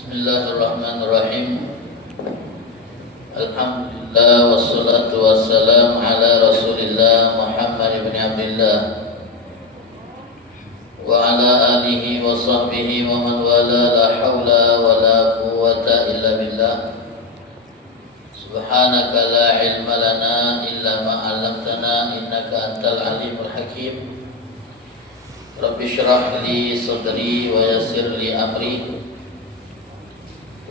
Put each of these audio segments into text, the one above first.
Bismillahirrahmanirrahim. Alhamdulillah wassalatu wassalamu ala Rasulillah Muhammad ibn Abdullah wa ala alihi wa sahbihi wa man wala, la hawla wa la quwwata illa billah. Subhanaka la ilma lana illa ma 'allamtana innaka antal alimul hakim. Rabbi shrah li sadri wa yassir li amri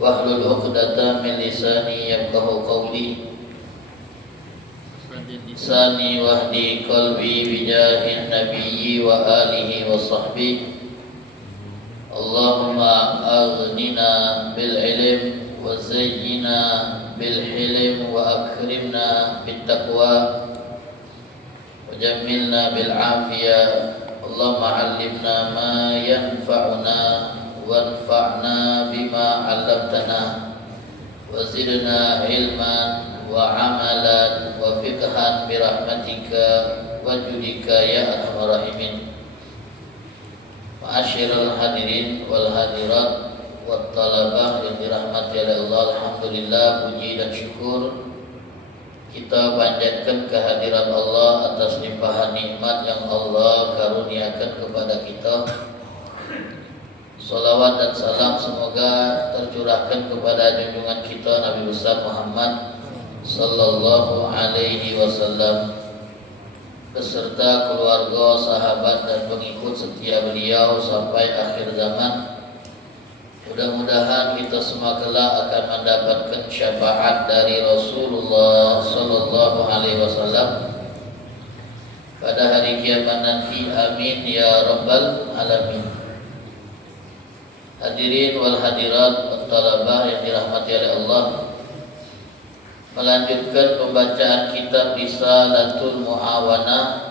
wahlul 'uqdatam min lisani yafqahu qawli. Saddid lisani wahdi qalbi bijahin nabiyyi wa alihi wa sahbihi. Allahumma aghnina bil ilm wa zayyina bil hilm wa akrimna bit taqwa wa jammilna bil afiyah. Allahumma 'allimna ma yanfa'una wanfa'na bima 'allamtana wa zidna ilman wa 'amalan wa fiqhan bi rahmatika wa judika ya arhamar rahimin. Ma'asyiral hadirin wal hadirat wat talabah yang dirahmati oleh Allah, alhamdulillah, puji dan syukur kita panjatkan kehadirat Allah atas limpahan nikmat yang Allah karuniakan kepada kita. Salawat dan salam semoga tercurahkan kepada junjungan kita Nabi besar Muhammad sallallahu alaihi wasallam beserta keluarga, sahabat dan pengikut setia beliau sampai akhir zaman. Mudah-mudahan kita semua kelak akan mendapatkan syafaat dari Rasulullah sallallahu alaihi wasallam pada hari kiamat nanti. Amin ya rabbal alamin. Hadirin wal hadirat wat talabah yang dirahmati oleh Allah, melanjutkan pembacaan kitab Risalatul Mu'awanah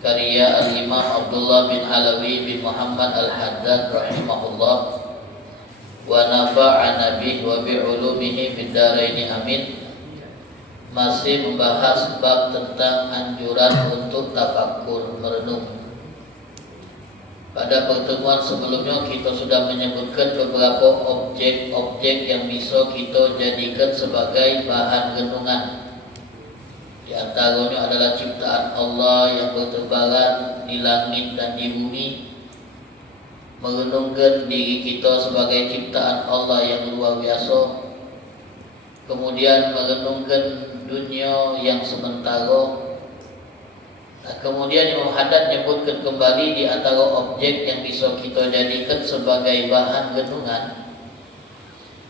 karya Al-Imam Abdullah bin Alawi bin Muhammad Al-Haddad rahimahullah wa nafa'ana bihi wa bi'ulumihi fid dharain amin. Masih membahas bab tentang anjuran untuk tafakkur, merenung. Pada pertemuan sebelumnya kita sudah menyebutkan beberapa objek-objek yang bisa kita jadikan sebagai bahan renungan. Di antaranya adalah ciptaan Allah yang berterbangan di langit dan di bumi. Merenungkan diri kita sebagai ciptaan Allah yang luar biasa. Kemudian merenungkan dunia yang sementara. Kemudian Imam Haddad menyebutkan kembali di antara objek yang bisa kita jadikan sebagai bahan renungan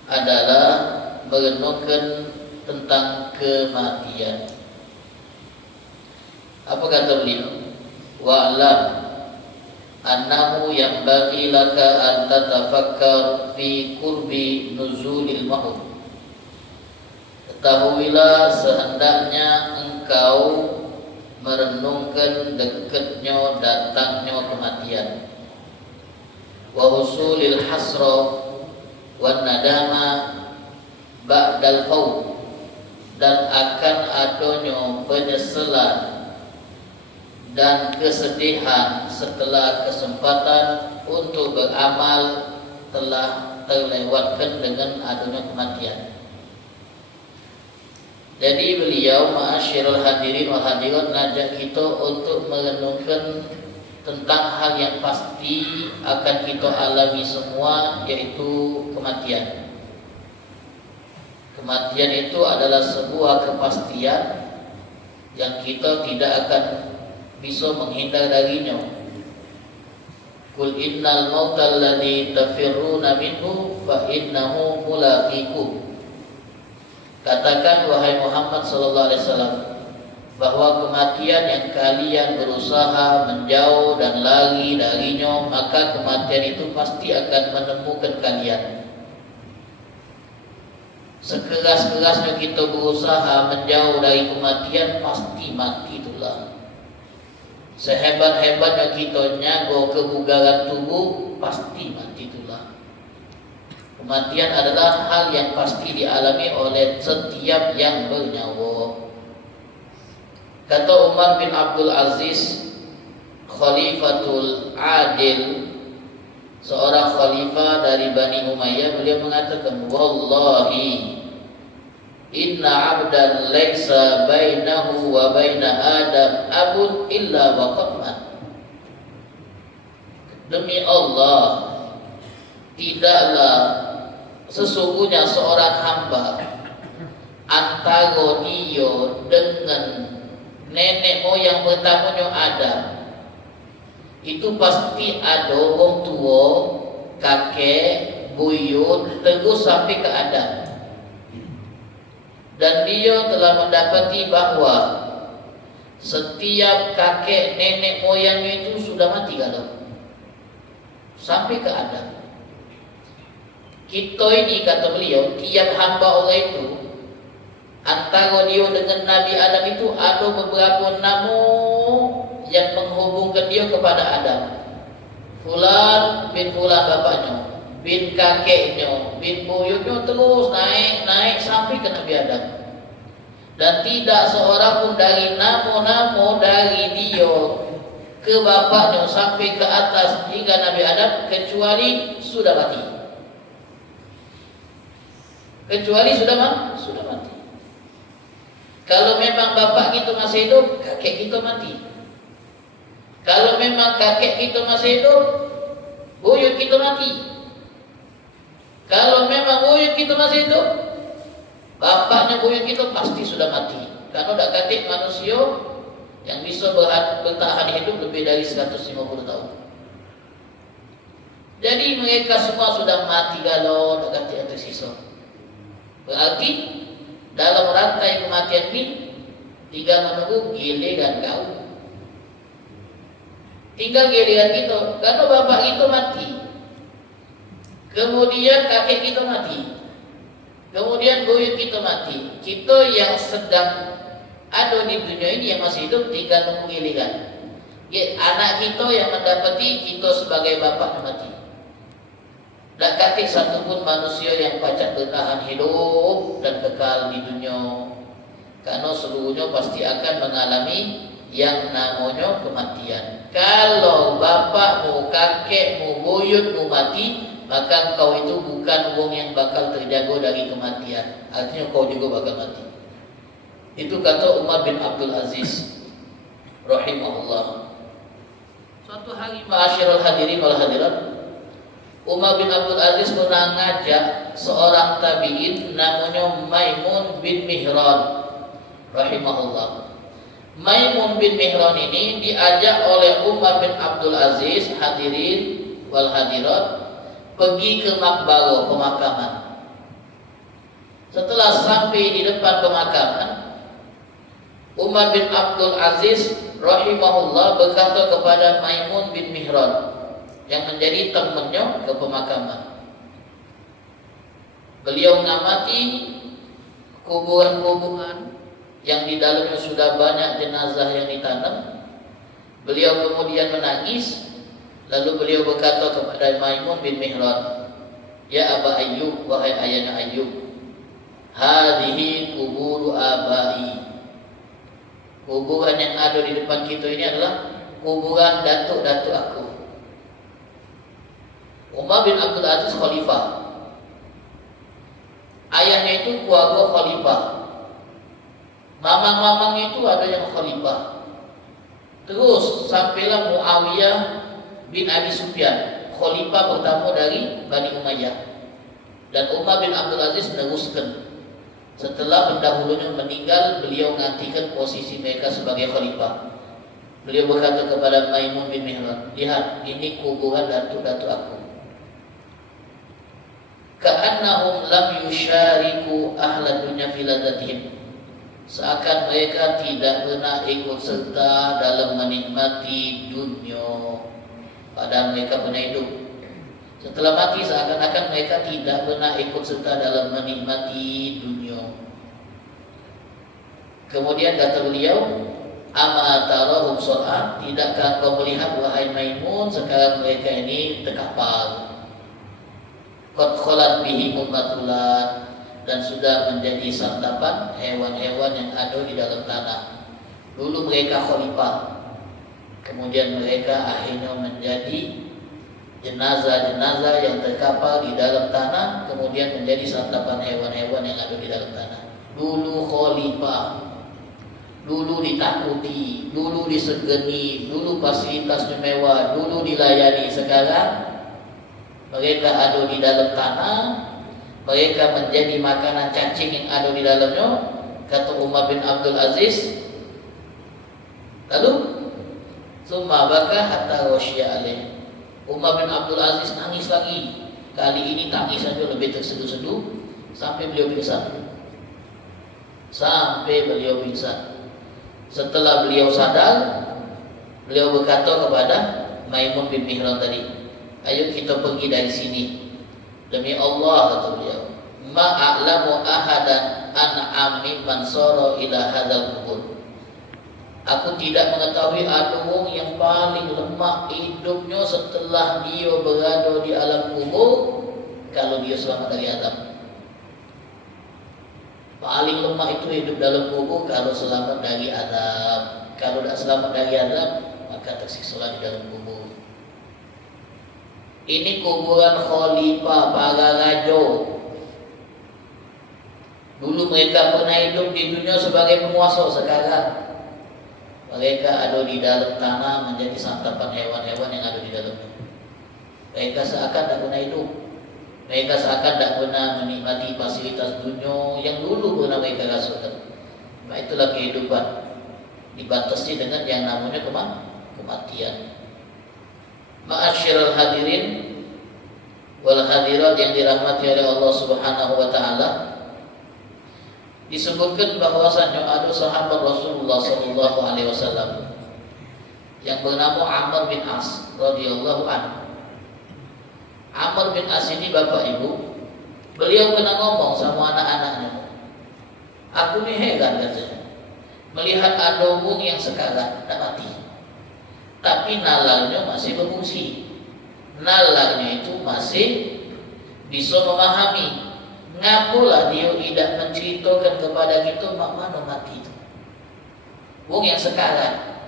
adalah merenungkan tentang kematian. Apa kata beliau? Wa'lam annahu yanbaghi laka an tatafakkar fi qurbi nuzulil maut. Ketahuilah sehendaknya engkau merenungkan dekatnya datangnya kematian, wa husulil hasra wan nadama ba'dal maut, dan akan adanya penyesalan dan kesedihan setelah kesempatan untuk beramal telah terlewatkan dengan adanya kematian. Jadi beliau ma'asyiral hadirin wal hadirat ngajak kita untuk merenungkan tentang hal yang pasti akan kita alami semua, yaitu kematian. Kematian itu adalah sebuah kepastian yang kita tidak akan bisa menghindar darinya. Qul innal mautal ladzi tafirruna minhu fa innahu mulaqikum. Katakan wahai Muhammad sallallahu alaihi wasallam bahwa kematian yang kalian berusaha menjauh dan lari darinya, maka kematian itu pasti akan menemukan kalian. Sekeras-kerasnya kita berusaha menjauh dari kematian, pasti mati itulah. Sehebat-hebatnya kita nyago kebugaran tubuh, pasti mati itulah. Kematian adalah hal yang pasti dialami oleh setiap yang bernyawa. Kata Umar bin Abdul Aziz, Khalifatul Adil, seorang khalifah dari Bani Umayyah, beliau mengatakan, wallahi inna abdan laisa bainahu wa baina Adam abun illa waqatman. Demi Allah, tidaklah sesungguhnya seorang hamba antara dia dengan nenek moyang pertamanya Adam itu pasti ada orang tua, kakek, buyut, terus sampai ke Adam. Dan dia telah mendapati bahwa setiap kakek nenek moyangnya itu sudah mati kalau sampai ke Adam. Kita ini, kata beliau, tiap hamba Allah itu antara dia dengan Nabi Adam itu ada beberapa nama yang menghubungkan dia kepada Adam. Fulan bin Fulan bapaknya, bin kakeknya, bin buyutnya, terus naik sampai ke Nabi Adam. Dan tidak seorang pun dari nama-nama dari dia ke bapaknya sampai ke atas hingga Nabi Adam kecuali sudah mati. Kecuali sudah mati. Kalau memang bapak kita masih hidup, kakek kita mati. Kalau memang kakek kita masih hidup, buyut kita mati. Kalau memang buyut kita masih hidup, bapaknya buyut kita pasti sudah mati. Karena tak katik manusia yang bisa bertahan hidup lebih dari 150 tahun. Jadi mereka semua sudah mati kalau tak katik ada sisa. Berarti dalam rantai kematian ini tinggal menunggu giliran kau. Tinggal giliran kita. Karena bapak kita mati, kemudian kakek kita mati, kemudian buyut kita mati. Kita yang sedang ada di dunia ini yang masih hidup tinggal menunggu giliran. Anak kita yang mendapati kita sebagai bapaknya mati. Tak katik satupun manusia yang pacak bertahan hidup dan kekal di dunia, karena seluruhnya pasti akan mengalami yang namanya kematian. Kalau bapakmu, kakekmu, buyutmu mati, maka kau itu bukan orang yang bakal terjaga dari kematian. Artinya kau juga bakal mati. Itu kata Umar bin Abdul Aziz rahimahullah. Suatu hari, ma'asyiral hadirin wal hadirat, Umar bin Abdul Aziz pernah ngajak seorang tabi'in namanya Maimun bin Mihran rahimahullah. Maimun bin Mihran ini diajak oleh Umar bin Abdul Aziz, hadirin wal hadirat, pergi ke makbarah, pemakaman. Setelah sampai di depan pemakaman, Umar bin Abdul Aziz rahimahullah berkata kepada Maimun bin Mihran yang menjadi temannya ke pemakaman. Beliau mengamati kuburan-kuburan yang di dalamnya sudah banyak jenazah yang ditanam. Beliau kemudian menangis. Lalu beliau berkata kepada Maimun bin Mihran, "Ya Aba Ayyub, wahai ayahnya Ayyub, hadhihi kuburu abai." Kuburan yang ada di depan kita ini adalah kuburan datuk-datuk aku. Umar bin Abdul Aziz khalifah. Ayahnya itu keluarga khalifah. Mamang-mamangnya itu ada yang khalifah. Terus sampailah Muawiyah bin Abi Sufyan, khalifah pertama dari Bani Umayyah. Dan Umar bin Abdul Aziz meneruskan. Setelah pendahulunya meninggal, beliau menggantikan posisi mereka sebagai khalifah. Beliau berkata kepada Maimun bin Mihran, "Lihat, ini kuburan datuk-datuk aku. Ka'annahum lam yusyariku ahla dunya fi ladatihim." Seakan mereka tidak pernah ikut serta dalam menikmati dunia, padahal mereka pernah hidup. Setelah mati seakan-akan mereka tidak pernah ikut serta dalam menikmati dunia. Kemudian kata beliau, "Ama tarahum sholat, tidakkah kau melihat wahai Maimun, sekarang mereka ini terkapar. Qad khalat bihi ummatulan, dan sudah menjadi santapan hewan-hewan yang ada di dalam tanah. Dulu mereka khalifah, kemudian mereka akhirnya menjadi jenazah-jenazah yang terkapar di dalam tanah kemudian menjadi santapan hewan-hewan yang ada di dalam tanah. Dulu khalifah, dulu ditakuti, dulu disegeni, dulu fasilitasnya mewah, dulu dilayani. Sekarang mereka ada di dalam tanah, mereka menjadi makanan cacing yang ada di dalamnya. Kata Umar bin Abdul Aziz, lalu summa baka hatta wasya alaih. Umar bin Abdul Aziz nangis lagi. Kali ini tangis saja lebih terseduh-seduh sampai beliau pingsan. Sampai beliau pingsan. Setelah beliau sadar, beliau berkata kepada Maimun bin Mihran tadi, ayo kita pergi dari sini. Demi Allah, kata beliau, ma'a'lamu ahadan an'am mimman sara ila hadzal kubur. Aku tidak mengetahui ada orang yang paling lemah hidupnya setelah dia berada di alam kubur kalau dia selamat dari azab. Paling lemah itu hidup dalam kubur kalau selamat dari azab. Kalau tidak selamat dari azab, maka tersiksa di dalam kubur. Ini kuburan khalifah, para raja. Dulu mereka pernah hidup di dunia sebagai penguasa. Sekarang mereka ada di dalam tanah menjadi santapan hewan-hewan yang ada di dalamnya. Mereka seakan tak pernah hidup. Mereka seakan tak pernah menikmati fasilitas dunia yang dulu pernah mereka rasakan. Nah, itulah kehidupan dibatasi dengan yang namanya kematian. Ma'asyiral hadirin wal hadirat yang dirahmati oleh Allah Subhanahu wa taala. Disebutkan bahwasanya ada sahabat Rasulullah sallallahu alaihi wasallam yang bernama Amr bin As radhiyallahu anhu. Amr bin As ini bapak ibu, beliau pernah ngomong sama anak-anaknya, aku ni heran katanya, melihat ada orang yang sekarang tak mati, tapi nalarnya masih berfungsi. Nalarnya itu masih bisa memahami. Ngapalah dia tidak menceritakan kepada kita mak mana mati itu. Wong yang sekarang,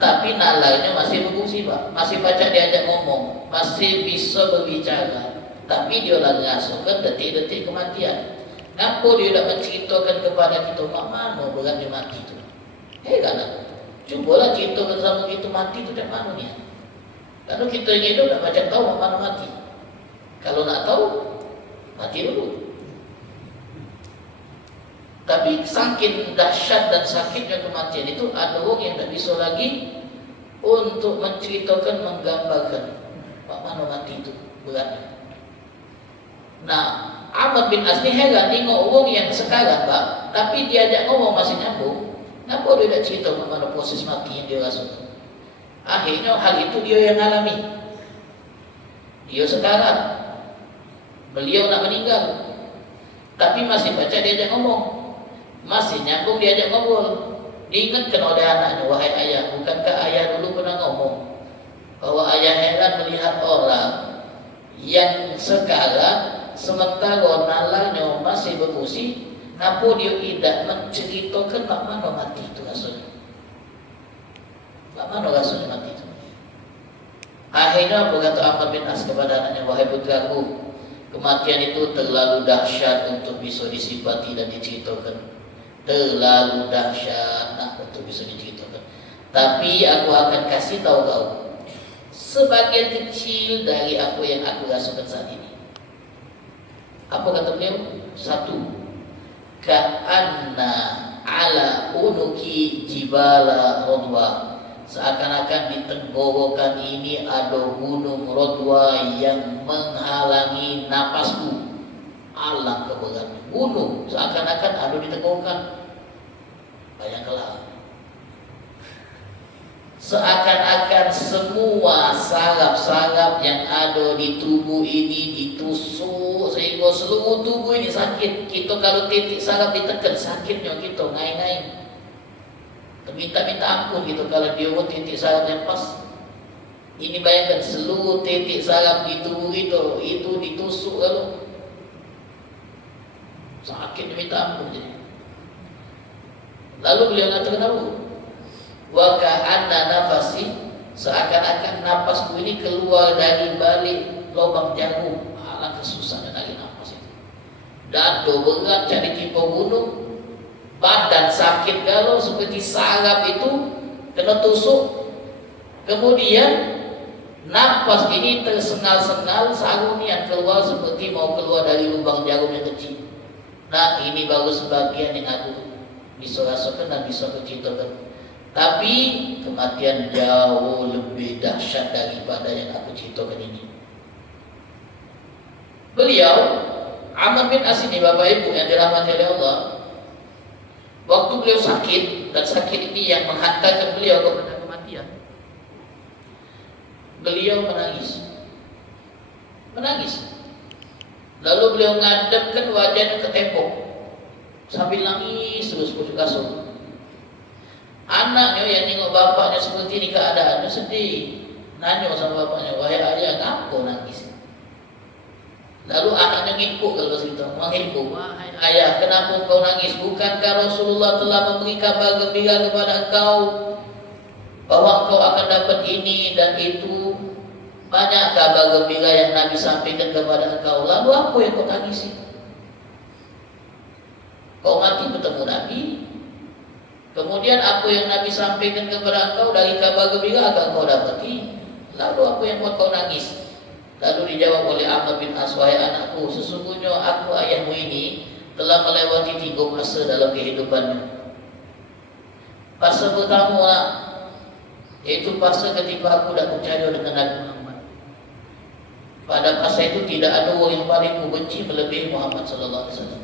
tapi nalarnya masih berfungsi pak, masih baca diajak ngomong, masih bisa berbicara, tapi dia lagi rasakan detik-detik kematian. Ngapa dia tidak menceritakan kepada kita mak mana beratnya mati itu? Kan? Cubalah ceritakan sama kita mati itu dari mana ni? Kalau kita yang hidup tak macam tahu mak mana mati. Kalau nak tahu, mati dulu. Tapi saking dahsyat dan sakitnya kematian itu, ada orang yang tak bisa lagi untuk menceritakan, menggambarkan mak mana mati itu beratnya. Nah, Amr bin As ni heran tengok orang yang sekarang pak, tapi diajak ngomong masih nyambung. Kenapa dia tak cerita mak mana proses mati yang dia rasakan? Akhirnya hal itu dia yang alami. Dia sekarang, beliau nak meninggal, tapi masih baca diajak ngomong, masih nyambung diajak ngobrol. Diingatkan oleh anaknya, wahai ayah, bukankah ayah dulu pernah ngomong bahwa ayah heran melihat orang yang sekarang sementara nalarnya masih berfungsi, kenapa dia tidak menceritakan mak mana mati itu rasanya? Mak mana rasanya mati itu? Akhirnya berkata Amr bin As kepada anaknya, wahai putraku, kematian itu terlalu dahsyat untuk bisa disifati dan diceritakan. Terlalu dahsyat untuk bisa diceritakan. Tapi aku akan kasih tahu kau sebagian kecil dari apa yang aku rasakan saat ini. Apa kata beliau? Satu, ka'anna ala unuki jibala rodwa. Seakan-akan di tenggorokan ini ada gunung rodwa yang menghalangi napasku. Alang keberatnya. Gunung seakan-akan ada di tenggorokan. Bayangkanlah. Seakan-akan semua saraf-saraf yang ada di tubuh ini ditusuk sehingga seluruh tubuh ini sakit. Kita kalau titik saraf ditekan, sakitnya kita ngai-ngai. Minta-minta ampun gitu kalau dia titik saraf yang pas. Ini bayangkan seluruh titik saraf di tubuh itu ditusuk kalau sakit minta ampun jadi. Lalu beliau mengatakan apa? Wa ka'anna nafasi Seakan-akan napasku ini keluar dari balik lubang jarum. Alangkah susahnya narik napas itu. Dado berat jadi timpa gunung. Badan sakit galau seperti sarap itu kena tusuk. Kemudian napas ini tersengal-sengal, sarung yang keluar seperti mau keluar dari lubang jarum yang kecil. Nah, ini baru sebagian yang aku bisa rasakan dan bisa ceritakan. Tapi kematian jauh lebih dahsyat daripada yang aku ceritakan ini. Beliau Amr bin As ini, Bapak Ibu yang dirahmati oleh Allah, waktu beliau sakit, dan sakit ini yang menghantarkan beliau kepada kematian, beliau menangis. Lalu beliau ngadepkan wajahnya ke tembok sambil nangis terus pucuk kasur. Anaknya yang tengok bapaknya seperti ini keadaannya sedih, nanya sama bapaknya, wahai ayah, kenapa nangis? Lalu anaknya ngikut, kalau bahasa kita menghibur, wahai ayah, kenapa engkau nangis? Bukankah Rasulullah telah memberi kabar gembira kepada engkau bahwa engkau akan dapat ini dan itu? Banyak kabar gembira yang Nabi sampaikan kepada engkau. Lalu apa yang kau tangisi? Kau mati bertemu Nabi. Kemudian apa yang Nabi sampaikan kepada engkau dari kabar gembira akan kau dapati. Lalu apa yang buat kau nangis? Lalu dijawab oleh Amr bin As, wahai anakku, sesungguhnya aku ayahmu ini telah melewati 3 fase dalam kehidupannya. Fase pertama, yaitu fase ketika aku dah percaya dengan Nabi Muhammad. Pada fase itu tidak ada orang yang paling ku benci melebihi Muhammad sallallahu alaihi wasallam.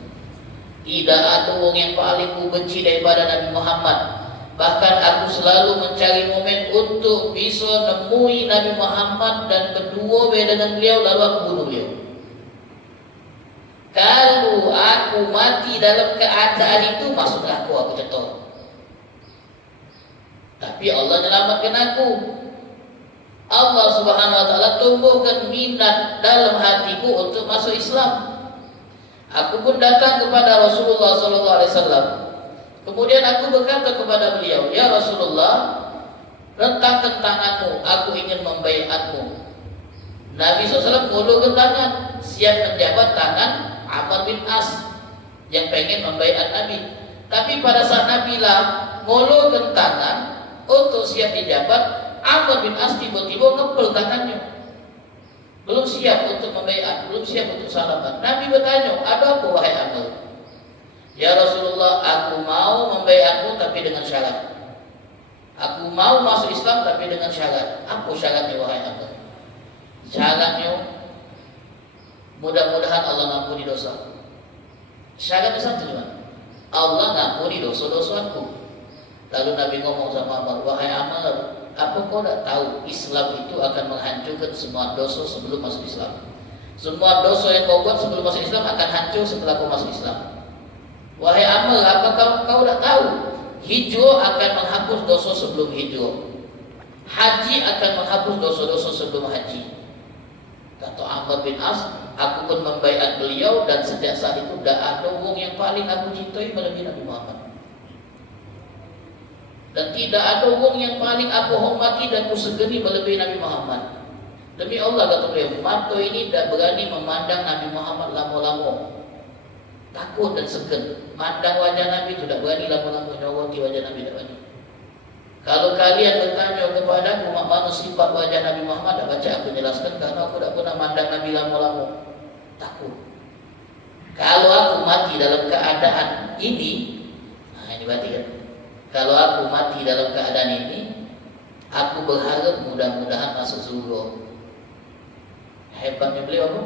Tidak ada orang yang paling ku benci daripada Nabi Muhammad. Bahkan aku selalu mencari momen untuk bisa nemui Nabi Muhammad dan berdua dengan beliau, lalu aku bunuh beliau. Kalau aku mati dalam keadaan itu, maksud aku jatuh. Tapi Allah menyelamatkan aku. Allah Subhanahu wa taala tumbuhkan minat dalam hatiku untuk masuk Islam. Aku pun datang kepada Rasulullah sallallahu alaihi wasallam. Kemudian aku berkata kepada beliau, ya Rasulullah, rentangkan tanganmu, aku ingin membaiatmu. Nabi SAW ngulurkan tangan, siap menjabat tangan Amr bin As yang pengen membaiat Nabi. Tapi pada saat Nabi lah ngulurkan tangan untuk siap dijabat, Amr bin As tiba-tiba ngepel tangannya. Belum siap untuk membaiat, belum siap untuk salaman. Nabi bertanya, ada apa wahai Amr? Ya Rasulullah, aku mau membaiatmu tapi dengan syarat. Aku mau masuk Islam tapi dengan syarat. Apa syaratnya wahai Amr? Syaratnya, mudah-mudahan Allah ngampuni dosa. Syaratnya satu cuma, Allah ngampuni dosa-dosaku. Lalu Nabi ngomong sama Amr, wahai Amr, apa kau tak tahu Islam itu akan menghancurkan semua dosa sebelum masuk Islam? Semua dosa yang kau buat sebelum masuk Islam akan hancur setelah kau masuk Islam. Wahai Amr, apakah kau tak tahu hijrah akan menghapus dosa sebelum hijrah? Haji akan menghapus dosa-dosa sebelum haji. Kata Amr bin As, aku pun membaiat beliau, dan sejak saat itu tidak ada orang yang paling aku cintai melebihi Nabi Muhammad. Dan tidak ada orang yang paling aku hormati dan kusegeni melebihi Nabi Muhammad. Demi Allah, kata beliau, mata ini tidak berani memandang Nabi Muhammad lama-lama. Takut dan segan. Mandang wajah Nabi itu tidak berani lama-lama, nyawati wajah Nabi tidak berani. Kalau kalian bertanya kepada aku mana sifat wajah Nabi Muhammad, tak baca aku jelaskan, karena aku tidak pernah mandang Nabi lama-lama. Takut. Kalau aku mati dalam keadaan ini, nah ini berarti kan, kalau aku mati dalam keadaan ini, aku berharap mudah-mudahan masuk surga. Hebatnya beliau apa?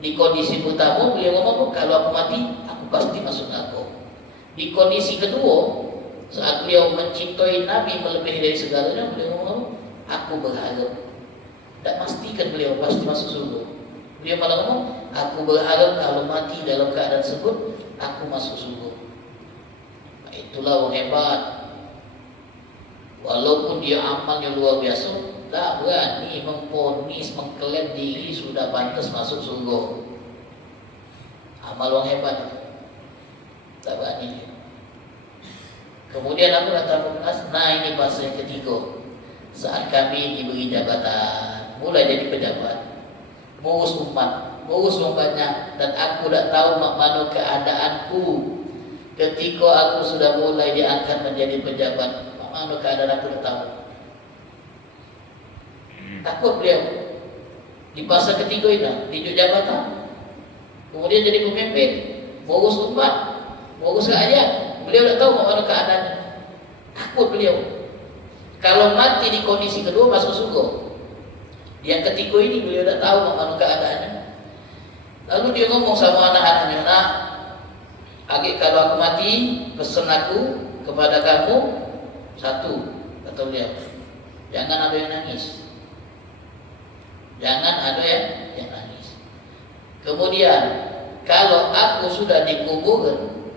Di kondisi pertama beliau ngomong, kalau aku mati, aku pasti masuk neraka. Di kondisi kedua, saat beliau mencintai Nabi melebihi dari segalanya, beliau ngomong, aku berharap. Tak pastikan beliau pasti masuk surga. Beliau malah ngomong, aku berharap kalau mati dalam keadaan tersebut, aku masuk surga. Nah, itulah orang hebat. Walaupun dia amalnya luar biasa, tak berani memponis, mengklaim diri sudah pantas masuk surga. Amal orang hebat, tak berani. Kemudian aku datang ke kelas, nah ini fase yang ketiga. saat kami diberi jabatan, mulai jadi pejabat, mengurus umat, mengurus umatnya, dan aku tak tahu mana keadaanku ketika aku sudah mulai diangkat menjadi pejabat. Mana keadaan aku tak tahu. Takut beliau di fase ketiga ini, dijuk jabatan, kemudian jadi pemimpin, mengurus umat, mengurus rakyat. Beliau tak tahu mana keadaannya. Takut beliau. Kalau mati di kondisi kedua masuk surga. Yang ketiga ini beliau tak tahu mana keadaannya. Lalu dia ngomong sama anak-anaknya, "Nak, Agik kalau aku mati, pesan aku kepada kamu satu," kata beliau, "jangan ada yang nangis. Jangan ada yang nangis. Kemudian kalau aku sudah dikuburkan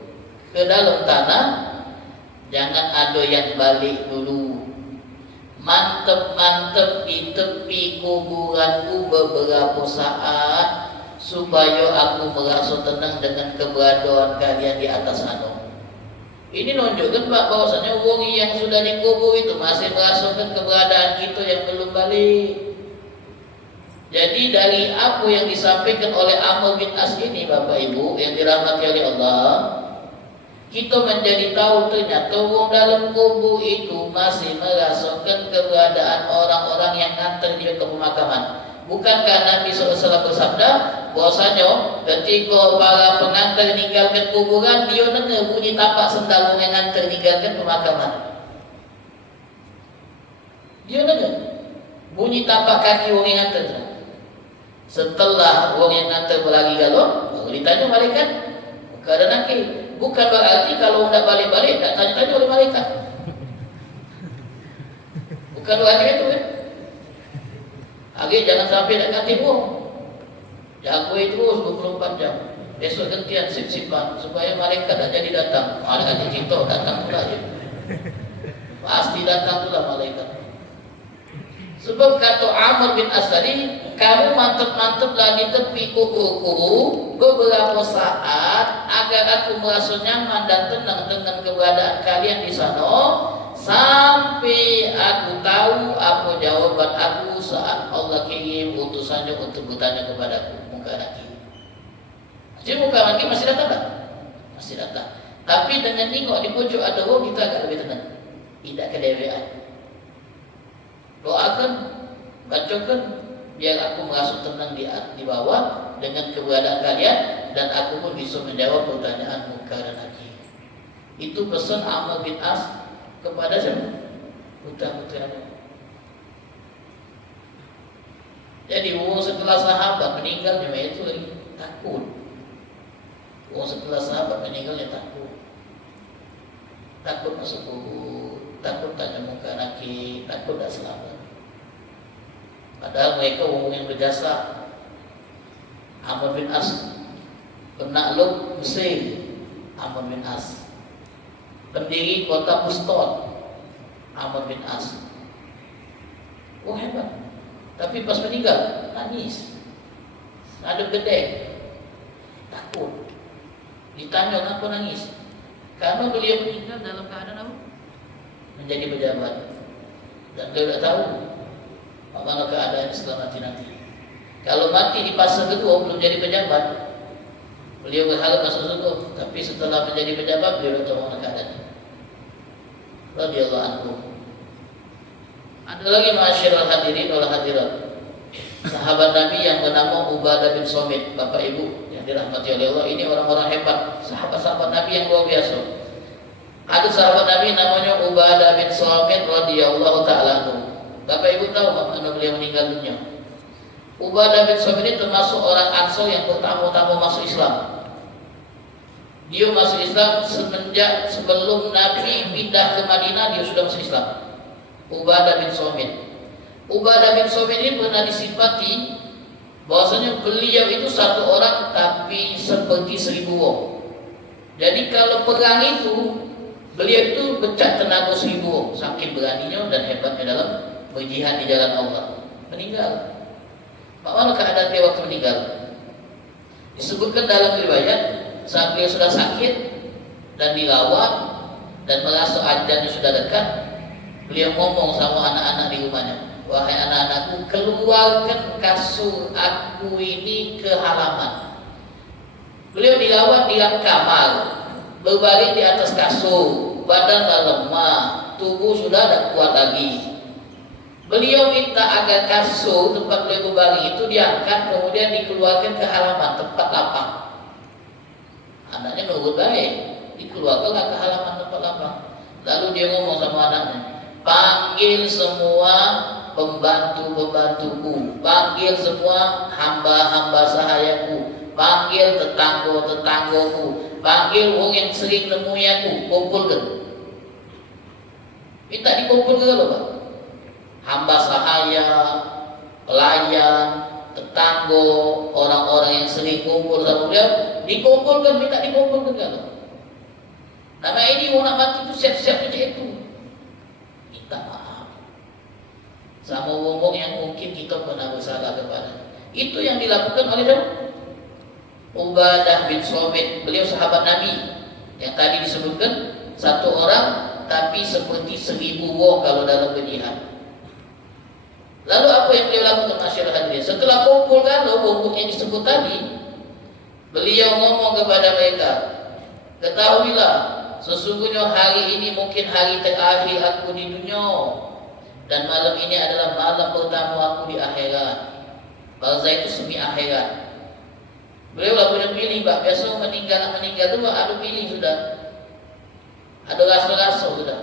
ke dalam tanah, jangan ada yang balik dulu. Mantep-mantep di tepi kuburanku beberapa saat supaya aku merasa tenang dengan keberadaan kalian di atas sana." Ini nunjukkan Pak bahwasanya wong yang sudah dikubur itu masih merasakan keberadaan kita yang belum balik. Jadi dari apa yang disampaikan oleh Amr bin As ini, Bapak Ibu yang dirahmati oleh Allah, kita menjadi tahu ternyata wong dalam kubur itu masih merasakan keberadaan orang-orang yang nganter dia ke pemakaman. Bukankah Nabi SAW bersabda bahwasanya ketika para pengantar meninggalkan kuburan, dia dengar bunyi tapak sendal yang nganter meninggalkan pemakaman. Dia dengar bunyi tapak kaki orang yang nganter. Setelah orang yang nganter berlari galau, baru ditanya malaikat, keadaan akhir. Bukan berarti kalau tidak balik-balik tak tanya-tanya oleh malaikat. Bukan berarti itu kan. Agak jangan sampai nak ganti pun. Jagoi terus 24 jam. Besok gantian sip-sipan supaya malaikat tak jadi datang. Ada kata cinta datang pula je. Pasti datang pula malaikat. Sebab kata Amr bin As tadi, kamu mantap-mantaplah di tepi kubur beberapa saat agar aku merasa nyaman dan tenang dengan keberadaan kalian di sana, sampai aku tahu apa jawaban aku saat Allah kirim utusannya untuk bertanya kepadaku. Muka lagi. Jadi muka lagi masih datang tak? Masih datang. Tapi dengan tengok di pojok ada orang, kita agak lebih tenang. Tidak kedewean. Doakan, bacakan, biar aku merasa tenang di bawah dengan keberadaan kalian, dan aku pun bisa menjawab pertanyaan muka dan nakir. Itu pesan Amr bin As kepada siapa? Putra-putranya. Jadi orang setelah sahabat meninggal cuma itu lagi takut. Orang setelah sahabat meninggalnya takut. Takut masuk kubur, takut tanya muka nakir, takut tak selamat. Padahal mereka orang yang berjasa. Amr bin As, penakluk Mesir, Amr bin As, pendiri kota Fustat, Amr bin As. Oh hebat. Tapi pas meninggal nangis, ada gede, takut. Ditanya kenapa nangis? Karena beliau meninggal dalam keadaan apa? Menjadi pejabat, dan beliau tak tahu bagaimana keadaan setelah mati. Kalau mati di fase kedua belum jadi pejabat, beliau berharap masuk surga. Tapi setelah menjadi pejabat, beliau tahu bagaimana keadaan. Radhiyallahu anhu. Ada lagi masyarakat hadirin wal hadirat, sahabat Nabi yang bernama Ubadah bin Samit. Bapak Ibu yang dirahmati oleh Allah, ini orang-orang hebat, sahabat-sahabat Nabi yang luar biasa. Ada sahabat Nabi namanya Ubadah bin Samit radhiyallahu taala anhu. Bapak Ibu tahu bagaimana beliau meninggal dunia? Ubadah bin Samit ini termasuk orang Ansor yang pertama-tama masuk Islam. Dia masuk Islam semenjak sebelum Nabi pindah ke Madinah, dia sudah masuk Islam. Ubadah bin Samit. Ubadah bin Samit ini pernah disifati bahwasanya beliau itu satu orang tapi seperti 1000 orang. Jadi kalau perang itu beliau itu pecah tenaga 1000 orang, saking beraninya dan hebatnya dalam berjihad di jalan Allah. Meninggal. Bagaimana keadaan dia waktu meninggal? Disebutkan dalam riwayat saat beliau sudah sakit dan dirawat dan merasa ajalnya sudah dekat, Beliau ngomong sama anak-anak di rumahnya, wahai anak-anakku, keluarkan kasur aku ini ke halaman. Beliau dirawat di dalam kamar, berbaring di atas kasur, badan lemah, tubuh sudah tidak kuat lagi. Beliau minta agar kasur tempat beliau berbaring itu diangkat, kemudian dikeluarkan ke halaman tempat lapang. Anaknya nurut baik, dikeluarkanlah ke halaman tempat lapang. Lalu dia ngomong sama anaknya, panggil semua pembantu-pembantuku, panggil semua hamba-hamba sahayaku, panggil tetangga-tetanggaku, panggil orang yang sering nemui aku, kumpulkan. Minta dikumpulkan loh Pak. Hamba sahaya, pelayan, tetangga, orang-orang yang sering kumpul sama beliau, dikumpulkan, minta dikumpulkan kalau. Nama ini orang mati itu siap-siap macam itu. Minta maaf sama wong yang mungkin kita pernah bersalah kepada. Itu yang dilakukan oleh Ubadah bin Samit. Beliau sahabat Nabi yang tadi disebutkan, satu orang tapi seperti 1000 wong kalau dalam berjihad. Lalu apa yang beliau lakukan masyarakat dia? Setelah kumpul kalau wong yang disebut tadi, beliau ngomong kepada mereka, ketahuilah, sesungguhnya hari ini mungkin hari terakhir aku di dunia, dan malam ini adalah malam pertama aku di akhirat. Barzah itu semi akhirat. Beliau lah punya pilih, Pak. Biasa meninggal tu ada pilih sudah, ada rasa-rasa sudah.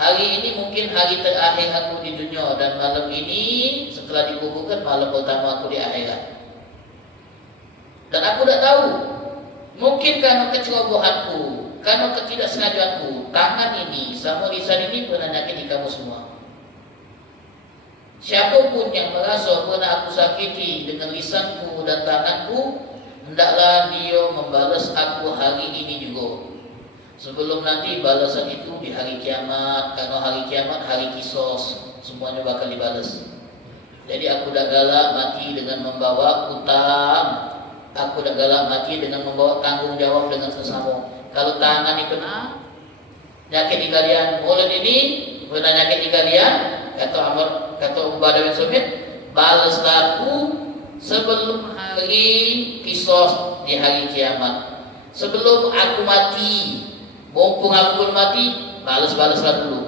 Hari ini mungkin hari terakhir aku di dunia, dan malam ini setelah dikuburkan malam pertama aku di akhirat. Dan aku tak tahu, mungkin karena kecerobohanku, karena ketidaksengajaanku, tangan ini sama lisan ini pernah nyakiti kamu semua. Siapapun yang merasa pernah aku sakiti dengan lisanku dan tanganku, hendaklah dia membalas aku hari ini juga. Sebelum nanti balasan itu di hari kiamat, karena hari kiamat hari kisos, semuanya bakal dibalas. Jadi aku dah galak mati dengan membawa utang, aku dah galak mati dengan membawa tanggung jawab dengan sesama. Kalau tangan itu nyakiti kalian, mulut ini pernah nyakiti kalian, kata Ubadah bin Samit, balaslah aku sebelum hari kisos di hari kiamat. Sebelum aku mati, mumpung aku pun mati, balas-balaslah dulu.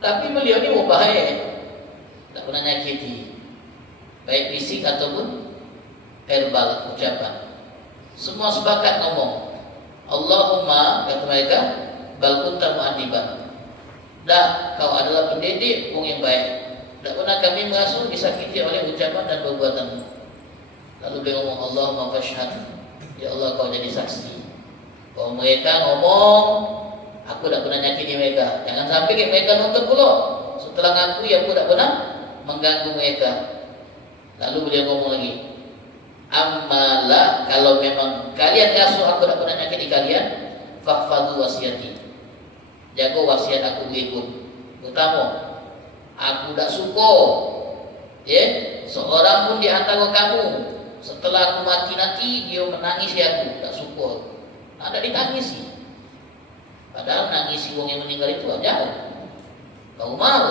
Tapi beliau ini bahaya, tak pernah nyakiti, baik fisik ataupun verbal ucapan. Semua sepakat ngomong, Allahumma, kata mereka, bal kunta mu'adiban. Dah, kau adalah pendidik, orang yang baik. Tak pernah kami merasa disakiti oleh ucapan dan perbuatan. Lalu beliau ngomong, Allahumma fashhad, ya Allah kau jadi saksi. Kalau mereka ngomong, aku tak pernah nyakiti mereka. Jangan sampai mereka nuntut pula. Setelah ngaku, aku tak pernah mengganggu mereka. Lalu beliau ngomong lagi, ammalah, kalau memang kalian ngasuh aku tak pernah nyakiti kalian, fahfadhu wasiati, jaga wasiat aku berikut. Pertama, aku tak suka seorang pun di antara kamu setelah aku mati nanti dia menangisi aku, tak suka. Ada ditangisi. Padahal nangisi wong yang meninggal itu aja normal,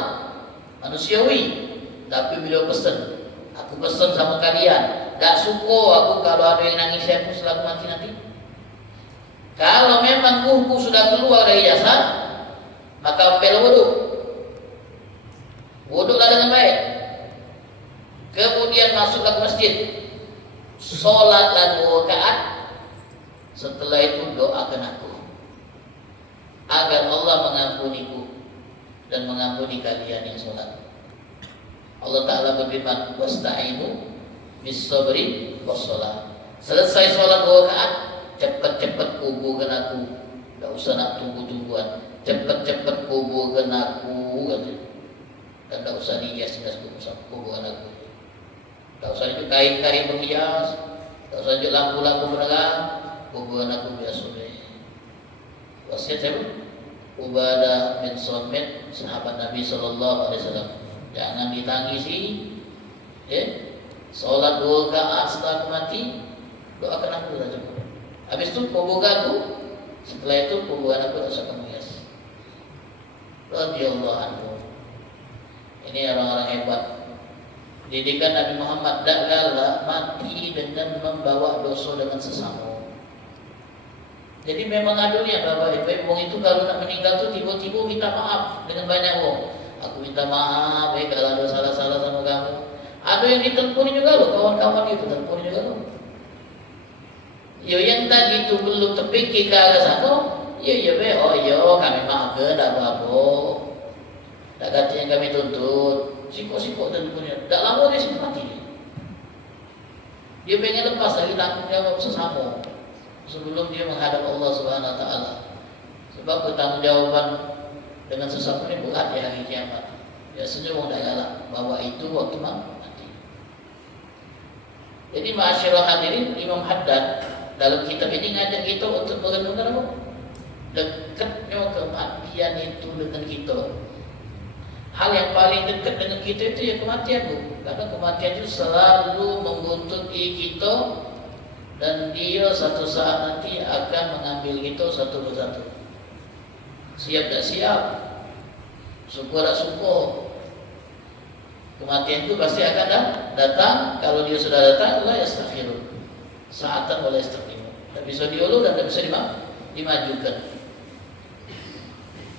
manusiawi. Tapi beliau pesan, aku pesan sama kalian, tak suka aku kalau ada yang nangisi aku setelah aku mati nanti. Kalau memang ruhku sudah keluar dari jasad, maka ambil wudhu. Wudhulah dengan baik. Kemudian masuklah ke masjid, sholatlah 2 rakaat. Setelah itu doakan aku agar Allah mengampuniku dan mengampuni kalian yang sholat. Allah Ta'ala berfirman, wasta'inu bis sabri was sholat. Selesai sholat 2 rakaat, cepat-cepat kuburkan aku. Tak usah nak tunggu-tungguan, cepat-cepat kuburkan aku, dan tak usah dihias-hias kuburkan aku. Tak usah itu kain-kain menghias, tak usah itu lampu-lampu menerang, kuburkan aku biasa. Wasiat siapa? Ubadah bin Samit, sahabat Nabi SAW. Jangan ditangisi. Sholat 2 rakaat setelah aku mati, doakan aku saja. Habis itu kuburkan aku. Setelah itu kuburkan aku tak usah kamu hias. radhiyallahu anhu. Ini orang-orang hebat. Didikan Nabi Muhammad, daklah mati dengan membawa dosa dengan sesama. Jadi memang adunya Bapak Ibu, wong itu kalau nak meninggal tuh tiba-tiba minta maaf dengan banyak wong. Aku minta maaf kalau ada salah-salah sama kamu. Ada yang ditelepon juga loh, kawan-kawan itu telepon juga loh. Yo yang tadi itu belum terpikir ke arah sana, yo be, oh yo kami maafkan, tak apa-apa. Tak kata yang kami tuntut. Siko-siko dan punya. Tak lama dia sudah mati. Dia pengen lepas dari tanggung jawab sesama sebelum dia menghadap Allah Subhanahu Wa Taala. Sebab pertanggungjawaban dengan sesama ini berat di hari kiamat. Biasanya orang dah galak bahwa itu waktu mati. Jadi ma'asyiral hadirin, Imam Haddad dalam kitab ini ngajak kita untuk merenungkan apa? Dekatnya kematian itu dengan kita. Hal yang paling dekat dengan kita itu ya kematian, Bu. Karena kematian itu selalu membuntuti kita dan dia satu saat nanti akan mengambil kita satu persatu. Siap tak siap, syukur tak syukur, kematian itu pasti akan datang. Kalau dia sudah datang, la yastakhirun sa'atan wa la yastaqimu. Tak bisa diulur dan tak bisa dimajukan.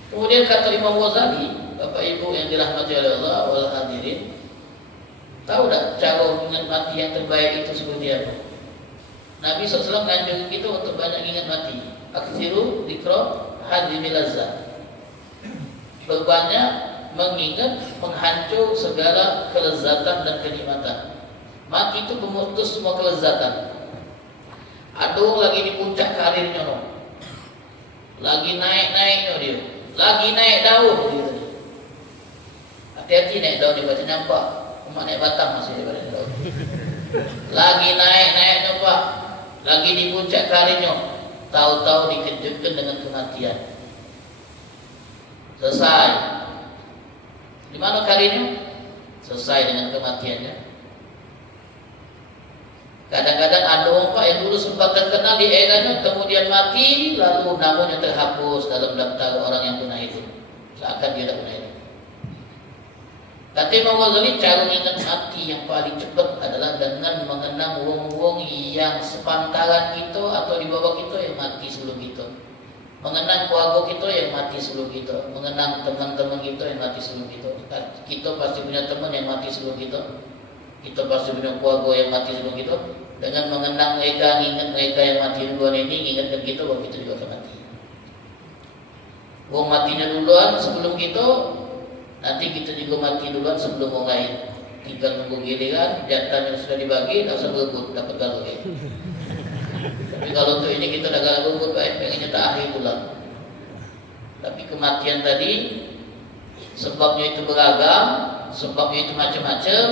Kemudian kata Imam Ghazali, Bapak Ibu yang dirahmati oleh Allah wal hadirin, tahu tak cara ingat mati yang terbaik itu seperti apa? Nabi SAW menganjurkan kita untuk banyak ingat mati. Aksiru dzikra hadimil lazzat. Berbanyak mengingat menghancur segala kelezatan dan kenikmatan. Mati itu pemutus semua kelezatan. Ada lagi di puncak karirnya, lagi naik-naiknya dia, lagi naik daun dia. Hati-hati naik daun dibaca nampak, cuma naik batang masih daripada daun. Lagi naik-naiknya Pak, lagi di puncak karirnya, tahu-tahu dikejutkan dengan kematian. Selesai. Di mana karirnya? Selesai dengan kematiannya. Kadang-kadang ada orang Pak yang dulu sempat terkenal di eranya, kemudian mati, lalu namanya terhapus dalam daftar orang yang pernah hidup. Seakan dia tak pernah hidup. Kata Imam Ghazali, cara ingat mati yang paling cepat adalah dengan mengenang wong-wong yang sepantaran kita atau di bawah kita yang mati sebelum kita. Mengenang keluarga kita yang mati sebelum kita. Mengenang teman-teman kita yang mati sebelum kita. Kita pasti punya teman yang mati sebelum kita. Kita pasti punya keluarga yang mati sebelum kita. Dengan mengenang mereka, ingat mereka yang mati duluan ini, ingatkan kita bahwa kita juga akan mati. Wong matinya duluan sebelum kita, nanti kita juga mati duluan sebelum orang lain. Tinggal nunggu giliran, jatahnya sudah dibagi, langsung berebut, dapat galau. Tapi kalau untuk ini kita dah galau berebut, baik pengennya tak akhir pulang. Tapi kematian tadi, sebabnya itu beragam, sebabnya itu macam-macam.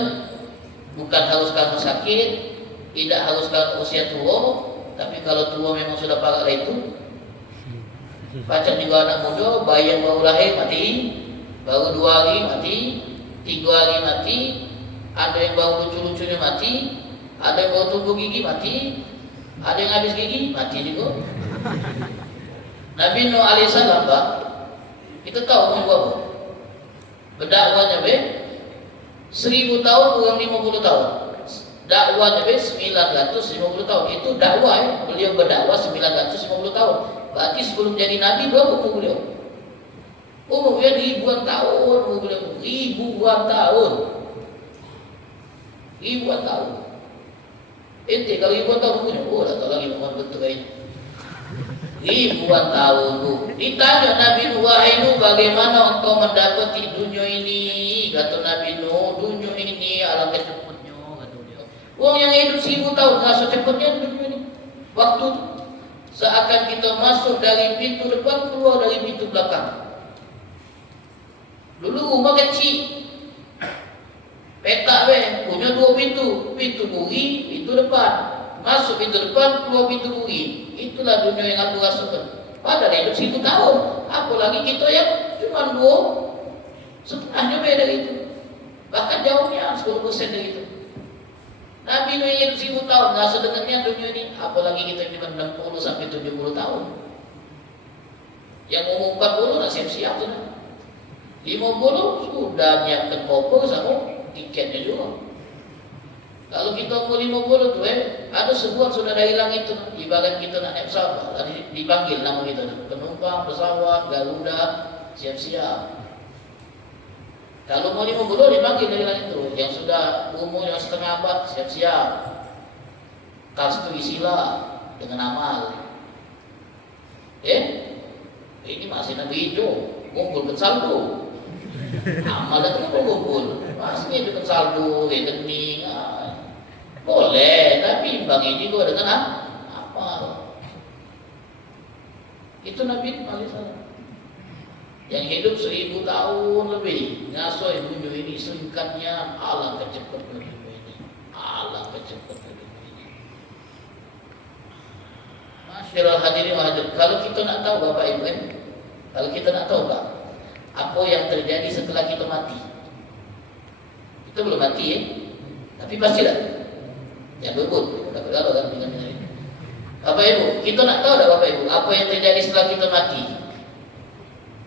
Bukan harus karena sakit, tidak harus karena usia tua, tapi kalau tua memang sudah parah itu. Pacar juga anak muda, bayi yang baru lahir mati, baru 2 hari mati, 3 hari mati, ada yang baru lucu-lucunya mati, ada yang baru tumbuh gigi mati, ada yang habis gigi mati juga. Nabi Nuh alaihissalam Pak, kita tahu umur berapa? Berdakwahnya 1000 tahun kurang 50 tahun. Dakwahnya 950 tahun. Itu dakwah ya. Beliau berdakwah 950 tahun. Berarti sebelum jadi nabi berapa umur beliau? Umur beliau ribuan tahun, umur beliau ribuan tahun. Ribuan tahun. Ente kalau ribuan tahun punya, oh tak tahu lagi mohon betul ini. Ribuan tahun Bu. Ditanya Nabi Nuh, wahai Nuh, bagaimana engkau mendapati dunia ini? Kata Nabi Nuh, dunia ini alangkah cepatnya, kata beliau. Wong yang hidup 1000 tahun, nggak secepatnya dunia ini. Waktu seakan kita masuk dari pintu depan, keluar dari pintu belakang. Dulu rumah kecil, petak punya 2 pintu, pintu buri, pintu depan. Masuk pintu depan, keluar pintu buri. Itulah dunia yang aku rasakan. Padahal hidup 1000 tahun. Apalagi kita yang cuma 2,5 beda dari itu. Bahkan jauhnya 10% dari itu. Nabi Nuh hidup 1000 tahun, nggak sedengarnya dunia ini. Apalagi kita cuma 60 sampai 70 tahun. Yang umur 40 nggak siap-siap tuh. 50 sudah nyiapkan koper sama tiketnya juga. Kalau kita mau 50 tuh ada sebuah sudah ada hilang itu. Ibarat kita nak naik pesawat, dipanggil nama kita, penumpang pesawat Garuda siap-siap. Kalau mau 50 dipanggil dari hilang itu. Yang sudah umurnya setengah abad siap-siap. Kartu isilah dengan amal. Ini masih Nabi hijau, ngumpulkan saldo. Amal dan kumpul, masih dengan saldo, rekening, boleh. Tapi bang ini gua dengan amal. Itu Nabi Muhammad yang hidup 1000 tahun lebih, ngasuh dunia ini singkatnya, alangkah cepat dunia ini, alangkah cepat dunia ini. Masyaallah hadirin wa hadirat, kalau kita nak tahu Bapak Ibu, kalau kita nak tahu Pak, apa yang terjadi setelah kita mati? Kita belum mati tapi pasti tak? Yang berbut, tak bergalau kan dengan ini. Bapak Ibu, kita nak tahu tak Bapak Ibu, apa yang terjadi setelah kita mati?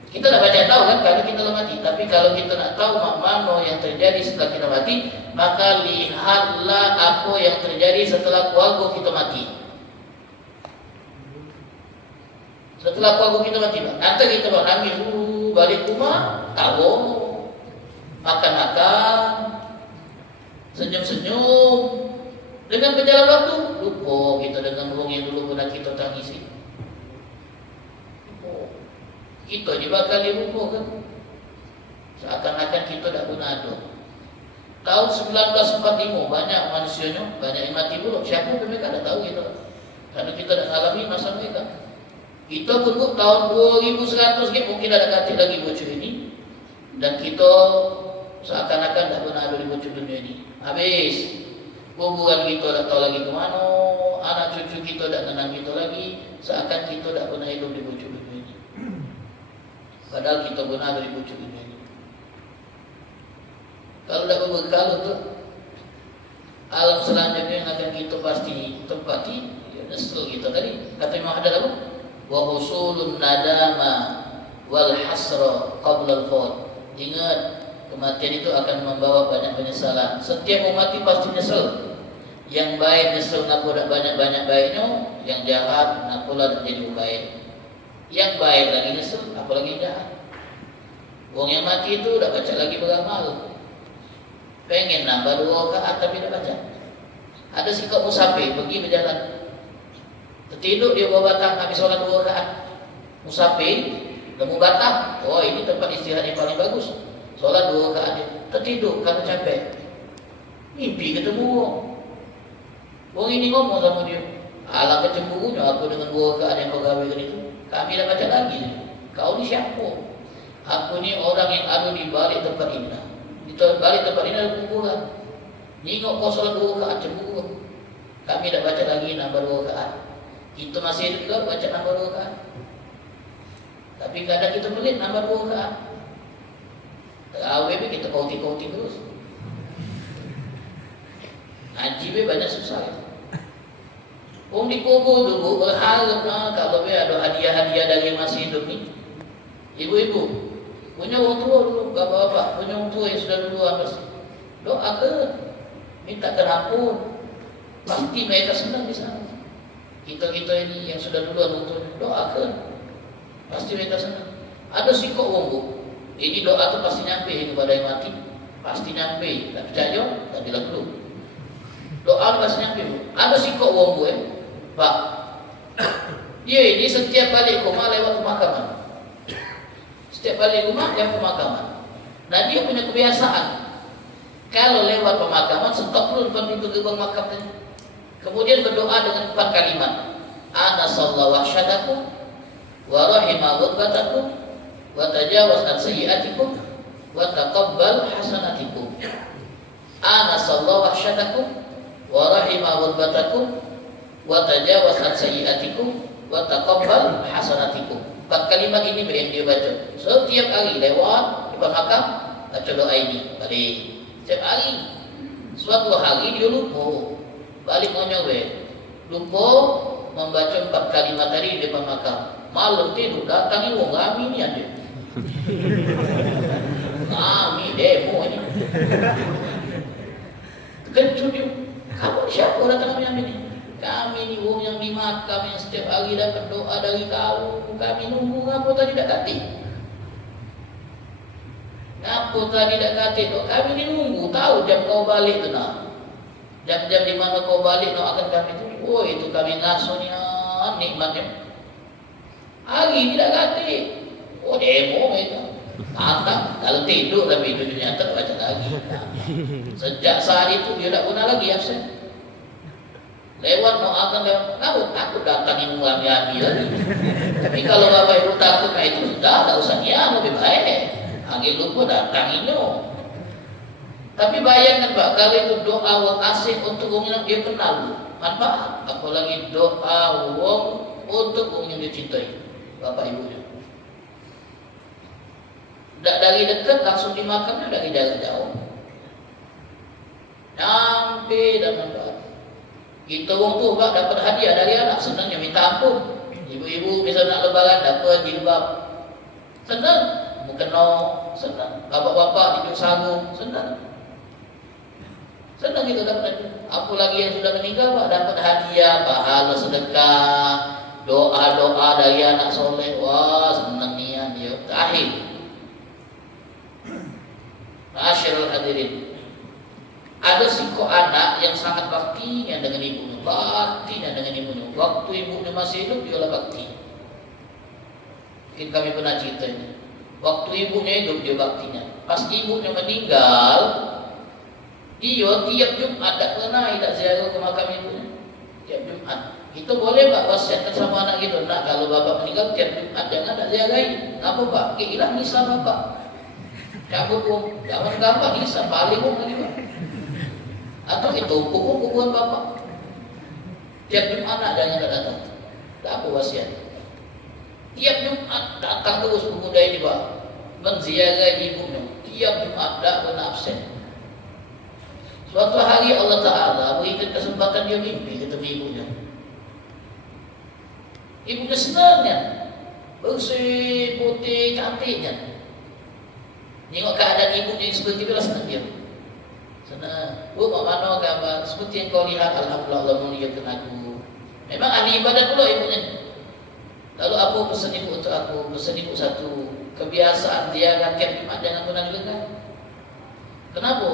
Kita tak banyak tahu kan kalau kita telah mati. Tapi kalau kita nak tahu mana yang terjadi setelah kita mati, maka lihatlah apa yang terjadi setelah keluarga kita mati. Setelah keluarga kita mati, nanti kita nangis balik rumah, tahu, makan-makan, senyum-senyum. Dengan berjalan waktu, lupa kita dengan orang yang dulu pernah kita tangisi. Kita dibakar di rumah kan, seakan-akan kita tak pernah ada. Tahun 1945 banyak manusianya, banyak yang mati pula. Siapa pun mereka tak tahu kita, karena kita tak alami masa mereka. Kita pun tahun 2100 mungkin ada katil lagi bocor ini, dan kita seakan-akan tak pernah ada di bocor dunia ini. Habis kuburan kita tak tahu lagi ke mana, anak cucu kita tak kenal kita lagi, seakan kita tak pernah hidup di bocor dunia ini. Padahal kita benar dari pucuk dunia ini. Kalau tak berbekal untuk alam selanjutnya yang akan kita pasti tempati, ya nyesel kita tadi. Kata Imam Haddad apa? Wa husulun nadama wal hasra qabla al-faut. Ingat, kematian itu akan membawa banyak penyesalan. Setiap umat mati pasti nyesel. Yang baik nyesel ngaku tak banyak-banyak baiknya, yang jahat ngaku lah jadi baik. Yang baik lagi nyesel, apalagi jahat. Orang yang mati itu dah baca lagi beramal, pengen nambah 2 rakaat tapi dah baca. Ada sikap musafir pergi berjalan, tertidur dia bawah batang habis sholat 2 rakaat. Musafir nemu batang, oh ini tempat istirahat yang paling bagus. Sholat 2 rakaat dia tertidur karena capek. Mimpi ketemu orang ini ngomong sama dia, alangkah cemburunya aku dengan 2 rakaat yang kau gawekan itu. Kami dah baca lagi. Kau ni siapa? Aku ni orang yang ada di balik tempat ini. Di balik tempat ini ada kuburan. Nengok kau sholat 2 rakaat cemburu. Kami dah baca lagi nambah 2 rakaat. Kita masih hidup juga baca nambah 2 rakaat. Tapi kadang kita pelit nambah 2 rakaat. Terawih kita kauti-kauti terus. Haji banyak susah. Orang di kubur dulu berharap kalau ada hadiah-hadiah dari yang masih hidup ni. Ibu-ibu punya orang tua dulu, bapak-bapak punya orang tua yang sudah dulu doakan, mintakan ampun, pasti mereka senang di sana. Kita ini yang sudah dulu orang tua doakan, pasti mereka senang. Ada sikap orang bu, ini doa tu pasti nyampe kepada yang mati, pasti nyampe. Tak percaya, tak bilang dulu. Doa pasti nyampe bu. Ada sikap orang bu Pak, dia ini setiap balik rumah lewat pemakaman. Setiap balik rumah lewat pemakaman. Nah dia punya kebiasaan, kalau lewat pemakaman stop dulu depan pintu gerbang makam tadi. Kemudian berdoa dengan 4 kalimat. Ana sallallahu wahsyatakum wa rahima ghadbatakum wa tajawaz an sayyi'atikum wa taqabbal hasanatikum. Ana sallallahu wahsyatakum wa rahima ghadbatakum wa tajawaz an sayyi'atikum wa taqabbal hasanatikum. 4 kalimat ini yang dia baca setiap hari lewat depan makam, baca doa ini balik setiap hari. Suatu hari dia lupa, balik mau nyoba, lupa membaca 4 kalimat tadi di depan makam. Malam tidur datang orang kami ni ada. demo ini. Kejut dia. Kamu siapa datang kami ambil ini? Kami ni orang yang di makam yang setiap hari dapat doa dari kau. Kami nunggu apa tadi tak kati? Apa tadi tak kati tu? Kami ni nunggu tahu jam kau balik tu nak. Jam-jam di mana kau balik nak akan kami tu. Oh itu kami ngasuhnya nikmatnya. Hari tidak kati. Oh demo mereka. Antang kalau tidur tapi itu nyata baca lagi. Sejak saat itu dia tak guna lagi absen. Lewat mau akan lewat, aku datangin ngambil lagi. Tapi kalau bapak ibu takut nah itu sudah tak usah niat lebih baik. Angin lupa datanginnya. Tapi bayangkan Pak, kalau itu doa wong asing untuk wong yang dia kenal, manfaat. Apalagi doa wong untuk wong yang dia cintai, bapak ibunya. Tak dari dekat langsung dimakamnya dari jarak jauh. Sampai dan manfaat. Kita orang tu Pak dapat hadiah dari anak, senangnya minta ampun. Ibu-ibu bisa nak lebaran dapat jilbab. Senang, mukena, senang. Bapak-bapak hidup sarung, senang. Senang kita dapat. Apa lagi yang sudah meninggal Pak dapat hadiah, pahala sedekah, doa-doa dari anak soleh. Wah, senang niat dia. Akhir. Masyaallah hadirin. Ada siko anak yang sangat baktinya dengan ibunya, baktinya dengan ibunya. Waktu ibunya masih hidup dia lah bakti. Mungkin kami pernah cerita ini. Waktu ibunya hidup dia baktinya. Pas ibunya meninggal, dia tiap Jumat tak pernah tidak ziarah ke makam ibunya. Tiap Jumat. Kita boleh tak wasiatkan sama anak kita? Nak kalau bapak meninggal tiap Jumat jangan tak ziarahi. Kenapa Pak? Hilang hisab bapak. Cabut pun, jangan gampang hisab balik pun lagi Pak. Atau itu hukum bapak. Tiap Jumat nak jangan tak datang. Tak apa wasiat. Tiap Jumat datang terus pemuda ini Pak, menziarahi ibunya. Tiap Jumat tak pernah absen. Suatu hari Allah Ta'ala berikan kesempatan dia mimpi ketemu ibunya. Ibunya senangnya, bersih, putih, cantiknya. Tengok keadaan ibunya yang seperti itu lah senang dia. Senang. Bu, mak mana gambar seperti yang kau lihat, alhamdulillah Allah muliakan aku. Memang ahli ibadat pula ibunya. Lalu aku pesan ibu untuk aku, pesan ibu satu kebiasaan dia tiap Jumat jangan pernah dilakukan. Kenapa?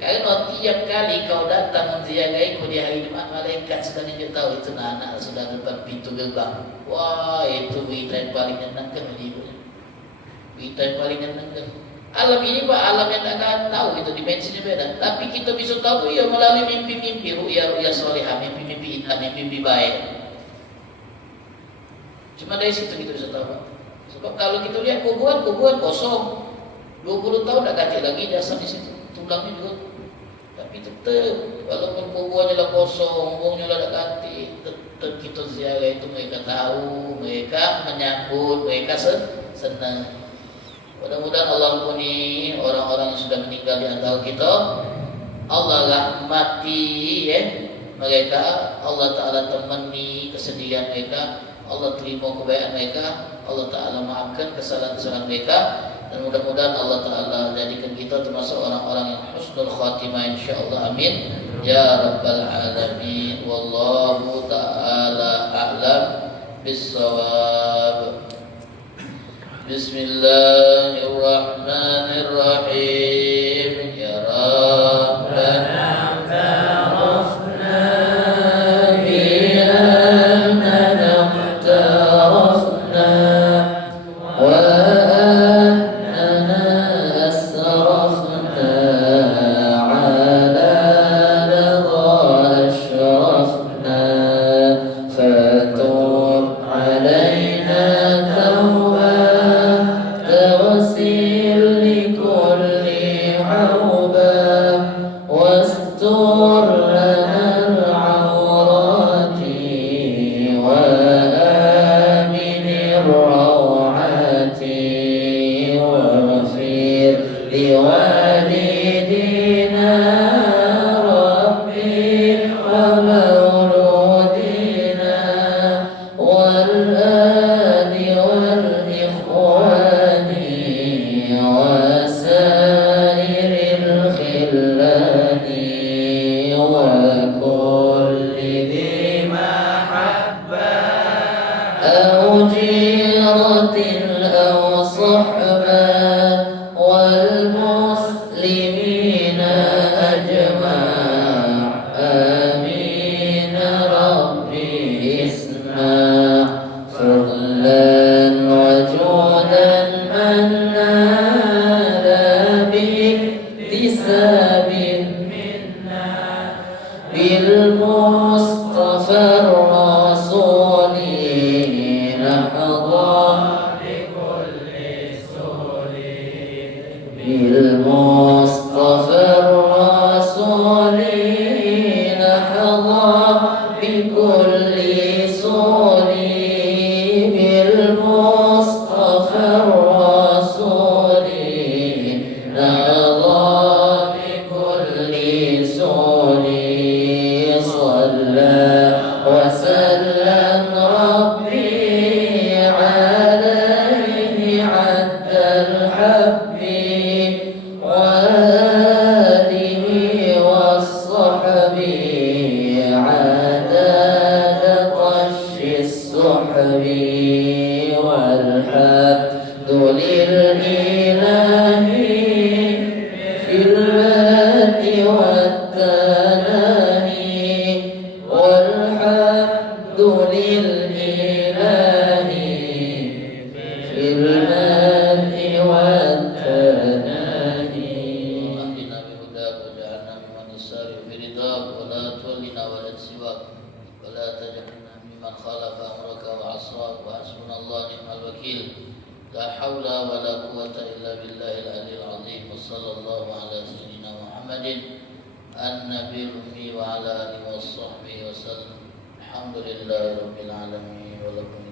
Karena tiap kali kau datang menziarahiku di hari Jumat, malaikat sedang dia tahu itu anak sudah depan pintu gerbang. Wah, itu berita yang paling menyenangkan bagi ibunya. Berita yang paling menyenangkan. Alam ini Pak, alam yang tak akan tahu itu dimensinya beda. Tapi kita bisa tahu ya melalui mimpi-mimpi, ru'ya-ru'ya solehah, mimpi-mimpi indah, mimpi-mimpi baik. Cuma dari situ kita bisa tahu Pak. Sebab kalau kita lihat kuburan kosong, 20 tahun tak ganti lagi jasad di situ, tulangnya juga. Tapi tetap walaupun kuburannya lah kosong, uangnya lah tak ganti, tetap kita ziarah itu mereka tahu, mereka menyambut, mereka senang. Mudah-mudahan Allah ampuni orang-orang yang sudah meninggal di antara kita. Allah rahmati mereka. Allah Ta'ala temani kesedihan mereka. Allah terima kebaikan mereka. Allah Ta'ala maafkan kesalahan-kesalahan mereka. Dan mudah-mudahan Allah Ta'ala jadikan kita termasuk orang-orang yang husnul khatimah insyaAllah. Amin. Ya Rabbal Alamin. Wallahu Ta'ala a'lam bis-shawab. Bismillahirrahmanirrahim. Ya Rabbana ta'arafna bi annana mu'tarafna wa annana asrafna ala ladha ashrafna fatur alaina tawbah تغسل لكل جيرة أو صحبة والمسلمين أجمع آمين ربي اسمع فضلا وجودا من نال باكتساب بالمصطفى الرسول نحظى بالمصطفى الرسول نحظى بكل سول بالمصطفى الرسول نحظى بكل سول صلى وسلم ربي عليه عد الحب وآله والصحب عدد طش السحب والحمد للإله في البدء والتناهي والحمد للإله في البدء والتناهي اهدنا بهداك وجعلنا ممن يسارع برضاك ولا تولنا ولا سواك ولا تجعلنا ممن خالف أمرك وعصاك وحسبنا الله نعم الوكيل لا حول ولا قوة إلا بالله العلي العظيم وصلى الله على سيدنا محمد النبي الأمي وعلى آله وصحبه وسلم الحمد لله رب العالمين ولكم